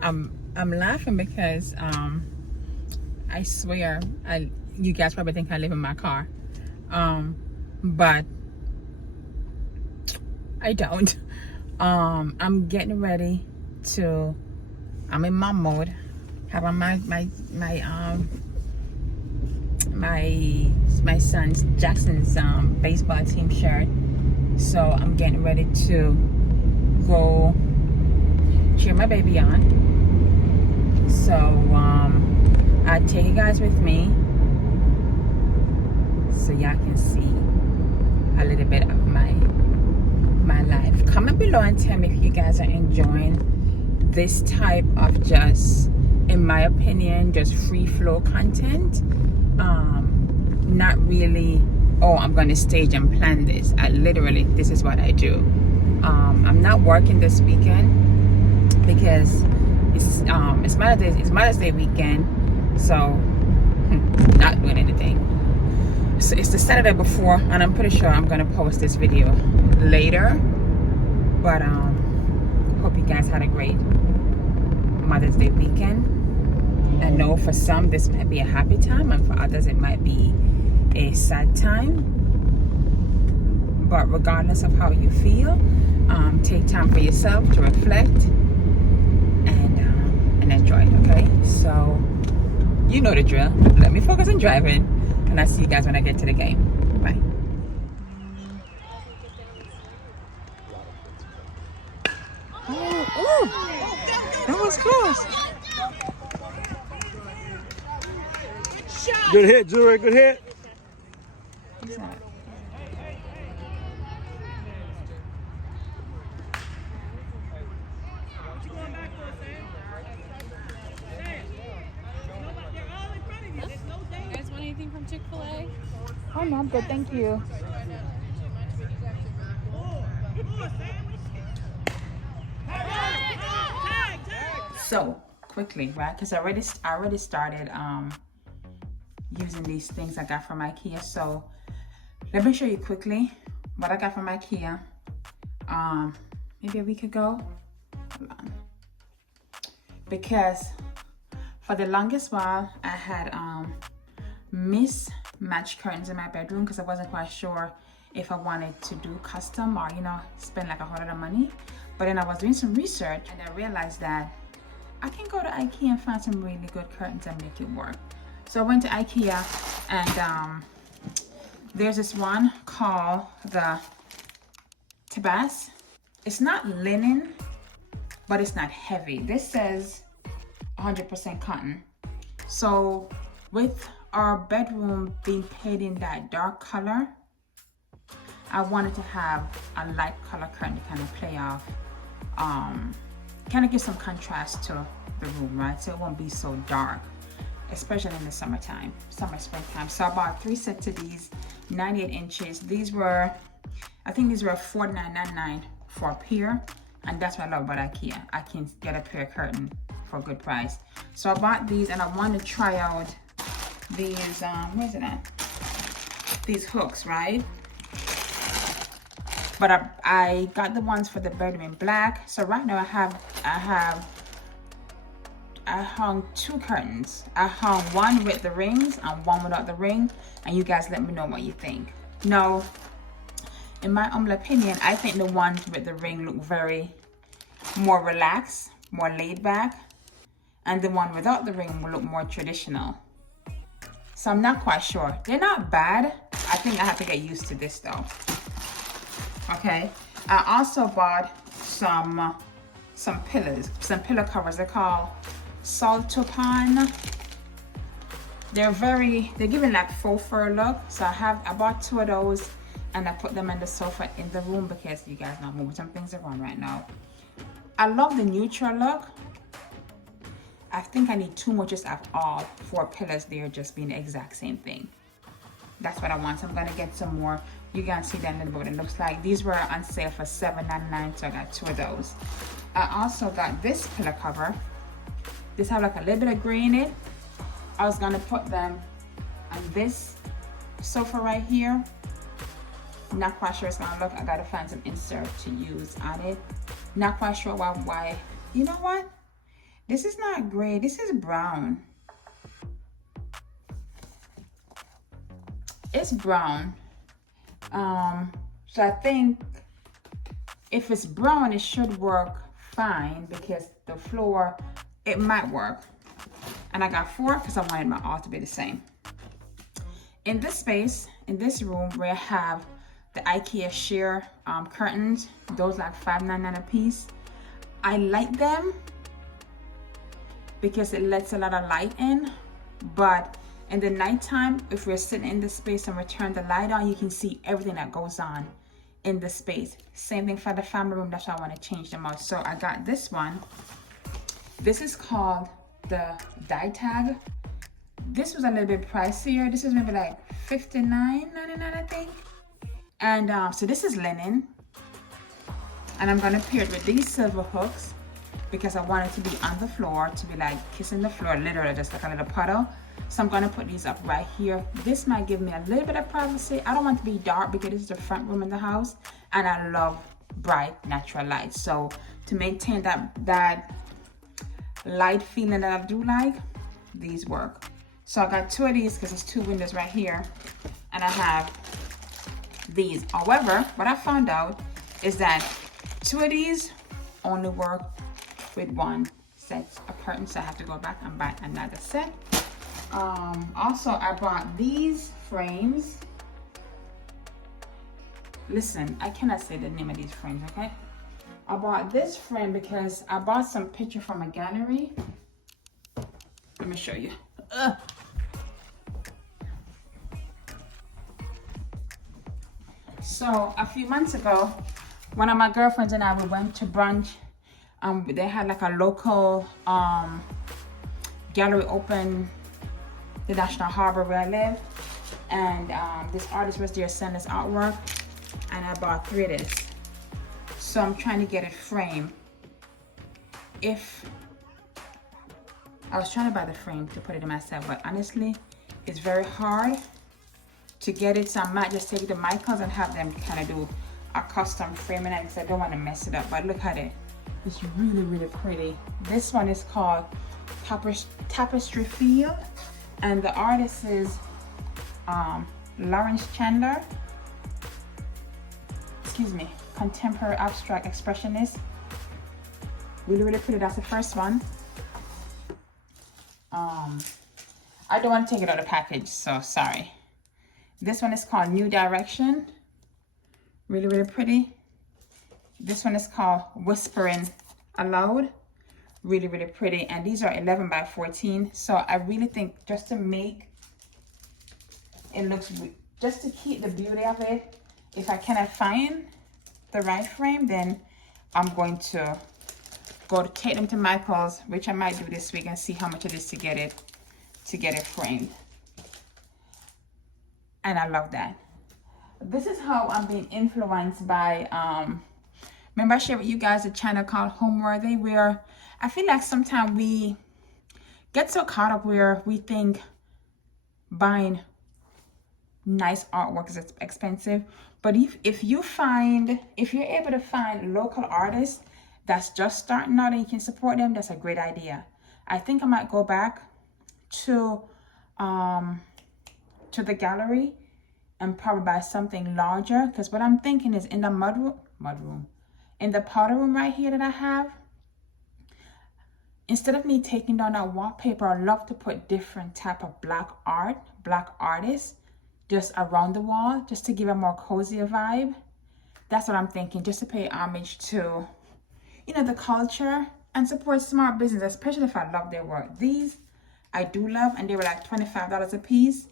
I'm laughing because I swear you guys probably think I live in my car, but I don't. I'm getting ready to. I'm in mom mode. Have on my son's Jackson's baseball team shirt. So I'm getting ready to go cheer my baby on. So I'll take you guys with me so y'all can see a little bit of my life. Comment below and tell me if you guys are enjoying this type of, just in my opinion, just free flow content. Not really, oh, I'm gonna stage and plan this. This is what I do. I'm not working this weekend because it's Mother's Day weekend, so not doing anything. So it's the Saturday before, and I'm pretty sure I'm gonna post this video later. But hope you guys had a great Mother's Day weekend. I know for some this might be a happy time, and for others it might be a sad time. But regardless of how you feel, take time for yourself to reflect and enjoy it. Okay, so you know the drill. Let me focus on driving, and I'll see you guys when I get to the game. Bye. Oh, that was close. Good hit, Jewelry. Good hit. What's that? You guys want anything from Chick-fil-A? Oh no, I'm good, thank you. So quickly, right? Because I already started using these things I got from IKEA. So let me show you quickly what I got from IKEA. Maybe a week ago. Hold on. Because for the longest while I had mismatched curtains in my bedroom because I wasn't quite sure if I wanted to do custom or, you know, spend like a whole lot of money. But then I was doing some research and I realized that I can go to IKEA and find some really good curtains and make it work. So I went to IKEA and there's this one called the Tabas. It's not linen, but it's not heavy. This says 100% cotton. So with our bedroom being painted in that dark color, I wanted to have a light color curtain to kind of play off, kind of give some contrast to the room, right? So it won't be so dark, especially in the springtime. So I bought 3 sets of these, 98 inches. These were, I think these were $49.99 for a pair, and that's what I love about IKEA. I can get a pair of curtain for a good price. So I bought these and I wanted to try out these, where's it at? These hooks, right? But I got the ones for the bedroom in black. So right now I hung 2 curtains. I hung one with the rings and one without the ring, and you guys let me know what you think. Now, in my humble opinion, I think the ones with the ring look very more relaxed, more laid back, and the one without the ring will look more traditional. So I'm not quite sure. They're not bad. I think I have to get used to this though. Okay, I also bought some pillows, some pillow covers. They're called Saltopan. They're giving like faux fur look. So I bought 2 of those and I put them in the sofa in the room because you guys know I'm moving some things around right now. I love the neutral look. I think I need 2 more just of all 4 pillows there just being the exact same thing. That's what I want. So I'm gonna get some more. You guys see that in the book. It looks like these were on sale for $7.99, so I got 2 of those. I also got this pillow cover. This have like a little bit of gray in it. I was gonna put them on this sofa right here. Not quite sure it's gonna look. I gotta find some insert to use on it. Not quite sure why You know what? This is not gray. This is brown. It's brown. So I think if it's brown, it should work fine because the floor, it might work. And I got 4 because I wanted my all to be the same. In this space, in this room, we have the IKEA sheer curtains. Those like $5.99 a piece. I like them because it lets a lot of light in, but in the nighttime, if we're sitting in this space and we turn the light on, you can see everything that goes on in the space. Same thing for the family room. That's why I want to change them out. So I got this one. This is called the die tag. This was a little bit pricier. This is maybe like $59.99, I think. And so this is linen. And I'm gonna pair it with these silver hooks because I want it to be on the floor, to be like kissing the floor, literally just like a little puddle. So I'm gonna put these up right here. This might give me a little bit of privacy. I don't want it to be dark because this is the front room in the house and I love bright natural light. So to maintain that light feeling that I do like, these work. So I got 2 of these because there's 2 windows right here and I have these. However, what I found out is that 2 of these only work with 1 set of curtains, so I have to go back and buy another set. Also, I bought these frames. Listen, I cannot say the name of these frames, okay? I bought this frame because I bought some picture from a gallery. Let me show you. So a few months ago, one of my girlfriends and I, we went to brunch. They had like a local gallery open the National Harbor where I live, and this artist was there selling his artwork, and I bought 3 of this. So I'm trying to get it framed. If I was trying to buy the frame to put it in myself, but honestly, it's very hard to get it, so I might just take it to Michael's and have them kind of do a custom framing because I don't want to mess it up. But look at it. It's really, really pretty. This one is called Tapestry Field, and the artist is Lawrence Chandler. Excuse me, contemporary abstract expressionist. Really, really pretty. That's the first one. I don't want to take it out of the package, so sorry. This one is called New Direction. Really, really pretty. This one is called Whispering Aloud. Really, really pretty. And these are 11 by 14. So I really think just to make it looks, just to keep the beauty of it, if I cannot find the right frame, then I'm going to take them to Michael's, which I might do this week, and see how much it is to get it framed. And I love that. This is how I'm being influenced by, remember I shared with you guys a channel called Homeworthy, where I feel like sometimes we get so caught up where we think buying nice artwork is expensive. But if you're able to find local artists that's just starting out and you can support them, that's a great idea. I think I might go back to the gallery and probably buy something larger, because what I'm thinking is in the in the powder room right here that I have, instead of me taking down that wallpaper, I'd love to put different type of black artists just around the wall, just to give a more cozier vibe. That's what I'm thinking, just to pay homage to, you know, the culture and support small business, especially if I love their work. These I do love, and they were like $25 a piece.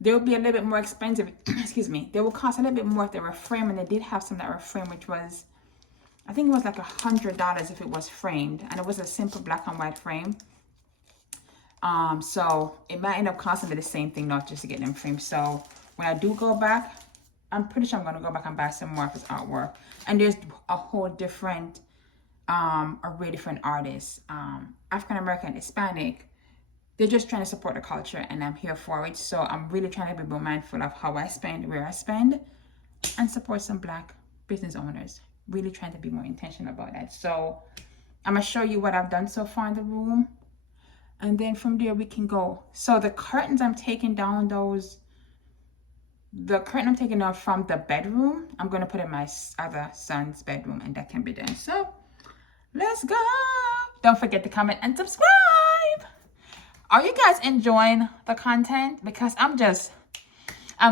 They would be a little bit more expensive. Excuse me. They will cost a little bit more if they were framed, and they did have some that were framed, which was, I think it was like $100 if it was framed, and it was a simple black and white frame. So it might end up costing me the same thing, not just to get them framed. So when I do go back, I'm pretty sure I'm gonna go back and buy some more of his artwork. And there's a whole different, array different artists, African American, Hispanic. They're just trying to support the culture, and I'm here for it. So I'm really trying to be more mindful of how I spend, where I spend, and support some Black business owners. Really trying to be more intentional about that. So I'm gonna show you what I've done so far in the room, and then from there we can go. So the curtains I'm taking down, the curtain I'm taking out from the bedroom, I'm gonna put in my other son's bedroom, and that can be done. So let's go. Don't forget to comment and subscribe. Are you guys enjoying the content? Because I'm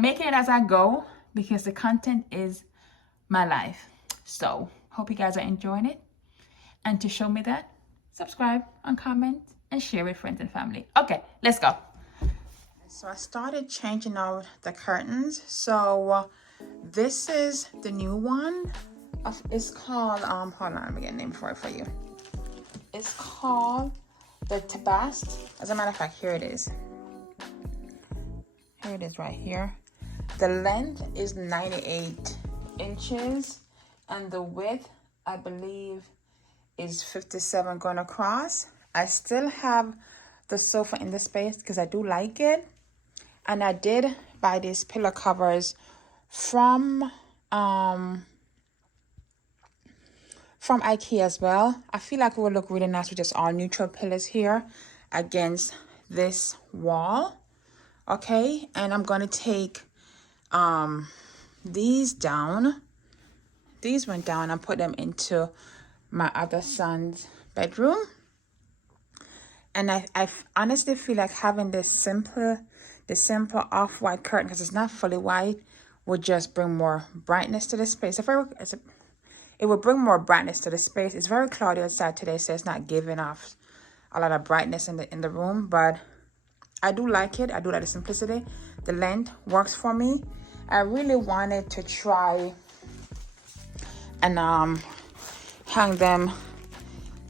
making it as I go, because the content is my life. So hope you guys are enjoying it. And to show me that, subscribe and comment and share with friends and family. Okay, let's go. So I started changing out the curtains. So this is the new one. It's called, hold on, let me get a name for it for you. It's called the Tabast. As a matter of fact, here it is. Here it is right here. The length is 98 inches and the width, I believe, is 57 going across. I still have the sofa in the space because I do like it. And I did buy these pillow covers from IKEA as well. I feel like it would look really nice with just all neutral pillows here against this wall. Okay, and I'm gonna take these down. These went down and put them into my other son's bedroom. And I honestly feel like having this simple off-white curtain, because it's not fully white, would just bring more brightness to the space. It would bring more brightness to the space. It's very cloudy outside today, so it's not giving off a lot of brightness in the room, but I do like it. I do like the simplicity. The length works for me. I really wanted to try and hang them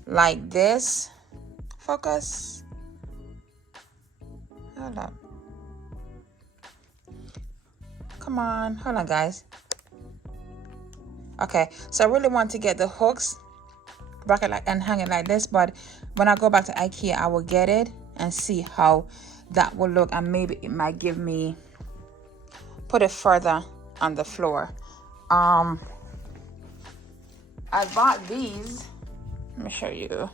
like this. Focus. Hold up. Come on. Hold on, guys. Okay, so I really want to get the hooks and hang it like this, but when I go back to IKEA, I will get it and see how that will look, and maybe it might give me put it further on the floor. I bought these. Let me show you.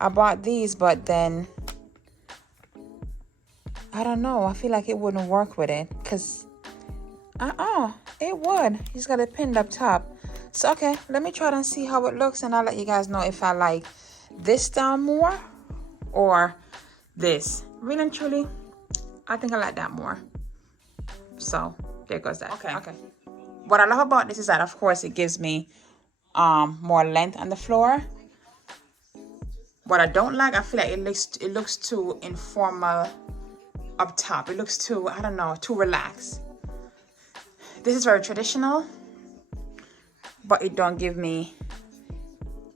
I bought these, but then I don't know. I feel like it wouldn't work with it, because it would. You just got it pinned up top. So okay, let me try it and see how it looks, and I'll let you guys know if I like this down more or this. Really and truly, I think I like that more. So there goes that. Okay. What I love about this is that, of course, it gives me more length on the floor. What I don't like, I feel like it looks too informal up top. It looks too, I don't know, too relaxed. This is very traditional, but it don't give me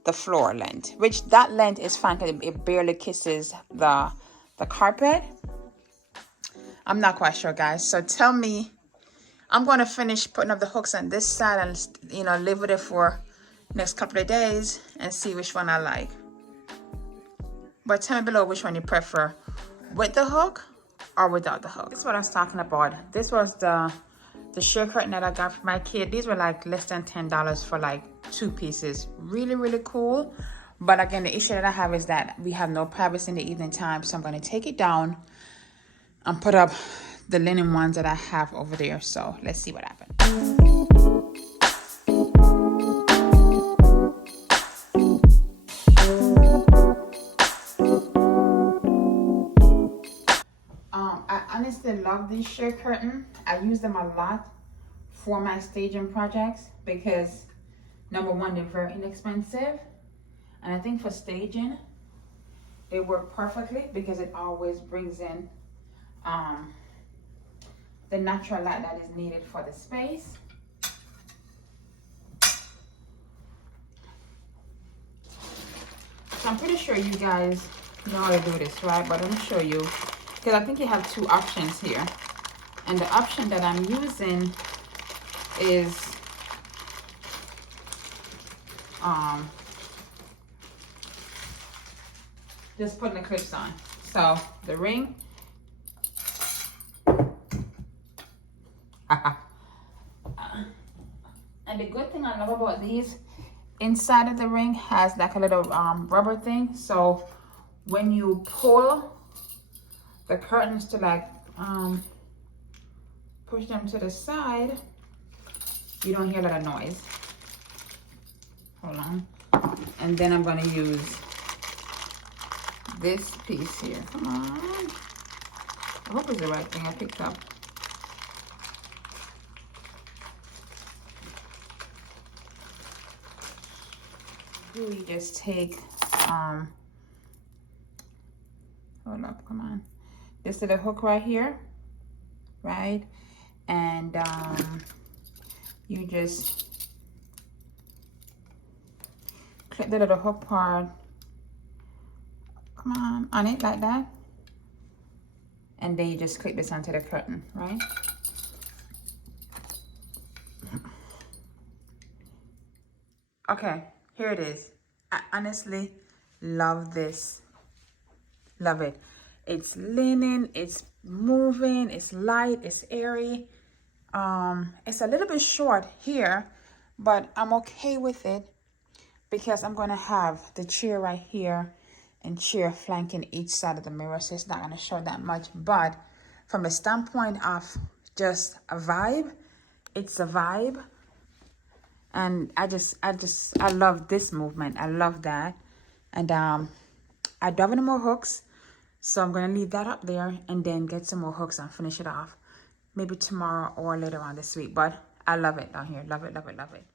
the floor length, which that length is fine because it barely kisses the carpet. I'm not quite sure, guys. So tell me, I'm going to finish putting up the hooks on this side and, live with it for next couple of days and see which one I like. But tell me below which one you prefer, with the hook or without the hook. This is what I was talking about. This was the sheer curtain that I got for my kid. These were like less than $10 for like 2 pieces. Really, really cool. But again, the issue that I have is that we have no privacy in the evening time. So I'm going to take it down and put up the linen ones that I have over there. So let's see what happens. I honestly love these sheer curtain. I use them a lot for my staging projects because number one, they're very inexpensive, and I think for staging they work perfectly because it always brings in the natural light that is needed for the space. So I'm pretty sure you guys know how to do this, right? But let me show you, because I think you have 2 options here, and the option that I'm using is just putting the clips on. So the ring, and the good thing I love about these inside of the ring has like a little rubber thing, so when you pull the curtains to like push them to the side, you don't hear a lot of noise. Hold on. And then I'm gonna use this piece here. Come on. I hope it's the right thing I picked up. You just take hold up, come on, this little hook right here, right, and you just clip the little hook part, come on it like that, and then you just clip this onto the curtain, right? Okay, here it is. I honestly love this. Love it. It's linen, it's moving, it's light, it's airy. It's a little bit short here, but I'm okay with it because I'm gonna have the chair right here and chair flanking each side of the mirror, so it's not gonna show that much. But from a standpoint of just a vibe, it's a vibe. And I love this movement. I love that. And I don't have any more hooks, so I'm gonna leave that up there and then get some more hooks and finish it off maybe tomorrow or later on this week. But I love it down here. Love it, love it, love it.